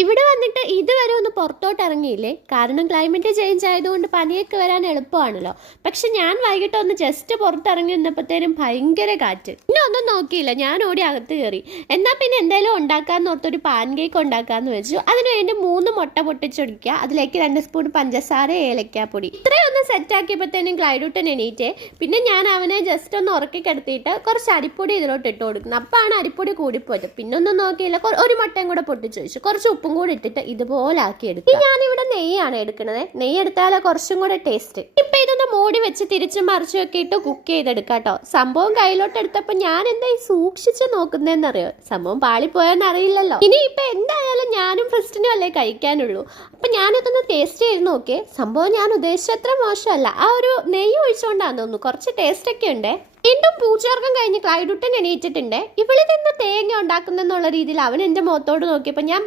ഇവിടെ വന്നിട്ട് ഇതുവരെ ഒന്ന് പുറത്തോട്ട് ഇറങ്ങിയില്ലേ, കാരണം ക്ലൈമറ്റ് ചേഞ്ച് ആയതുകൊണ്ട് പനിയൊക്കെ വരാൻ എളുപ്പമാണല്ലോ. പക്ഷെ ഞാൻ വൈകിട്ട് ഒന്ന് ജസ്റ്റ് പുറത്തിറങ്ങി നിന്നപ്പോഴത്തേനും ഭയങ്കര കാറ്റ്. പിന്നെ ഒന്നും നോക്കിയില്ല, ഞാൻ ഓടി അകത്ത് കയറി. എന്നാൽ പിന്നെ എന്തായാലും ഉണ്ടാക്കാന്ന് ഓർത്തൊരു പാൻ കേക്ക് ഉണ്ടാക്കാന്ന് വെച്ചു. അതിനുവേണ്ടി 3 മുട്ട പൊട്ടിച്ചൊടിക്കുക, അതിലേക്ക് 2 സ്പൂൺ പഞ്ചസാര, ഏലക്കാപ്പൊടി, ഇത്രയൊന്ന് സെറ്റാക്കിയപ്പോഴത്തേനും ക്ലൈഡൂട്ടൻ എണീറ്റേ. പിന്നെ ഞാൻ അവനെ ജസ്റ്റ് ഒന്ന് ഉറക്കി കിടത്തിയിട്ട് കുറച്ച് അരിപ്പൊടി ഇതിലോട്ട് ഇട്ട് കൊടുക്കുന്നു. അപ്പാണ് അരിപ്പൊടി കൂടിപ്പോയത്. പിന്നെ ഒന്നും നോക്കിയില്ല, ഒരു മുട്ടയും കൂടെ പൊട്ടിച്ചു വെച്ചു, കുറച്ച് ഉപ്പും കൂടി ഇട്ടിട്ട് ഇതുപോലെ ആക്കി എടുക്കും. ഞാനിവിടെ നെയ്യാണ് എടുക്കുന്നത്, നെയ്യ് എടുത്താലേ കുറച്ചും കൂടെ ടേസ്റ്റ്. ഇപ്പൊ ഇതൊന്ന് മൂടി വെച്ച് തിരിച്ചും മറിച്ചും ഒക്കെ ഇട്ട് കുക്ക് ചെയ്തെടുക്കാം കേട്ടോ. സംഭവം കയ്യിലോട്ട് എടുത്തപ്പോ ഞാൻ എന്താ സൂക്ഷിച്ച് നോക്കുന്നതെന്നറിയോ, സംഭവം പാളിപ്പോയെന്ന് അറിയില്ലല്ലോ. ഇനി ഇപ്പൊ എന്തായാലും ഞാനും ഫസ്റ്റിനും അല്ലേ കഴിക്കാനുള്ളൂ. അപ്പൊ ഞാനിതൊന്ന് ടേസ്റ്റ് ചെയ്ത് നോക്കിയേ. സംഭവം ഞാൻ ഉദ്ദേശിച്ചത്ര മോശമല്ല, ആ ഒരു നെയ്യ് ഒഴിച്ചുകൊണ്ടാന്ന് തോന്നുന്നു, കുറച്ച് ടേസ്റ്റ് ഒക്കെ ഉണ്ട്. വീണ്ടും പൂച്ചേർക്കം കഴിഞ്ഞ് ക്ലൈഡൂട്ടൻ എണീറ്റിട്ടുണ്ട്. ഇവളിൽ നിന്ന് തേങ്ങ ഉണ്ടാക്കുന്നെന്നുള്ള രീതിയിൽ അവൻ എൻ്റെ മുഖത്തോട് നോക്കിയപ്പോൾ ഞാൻ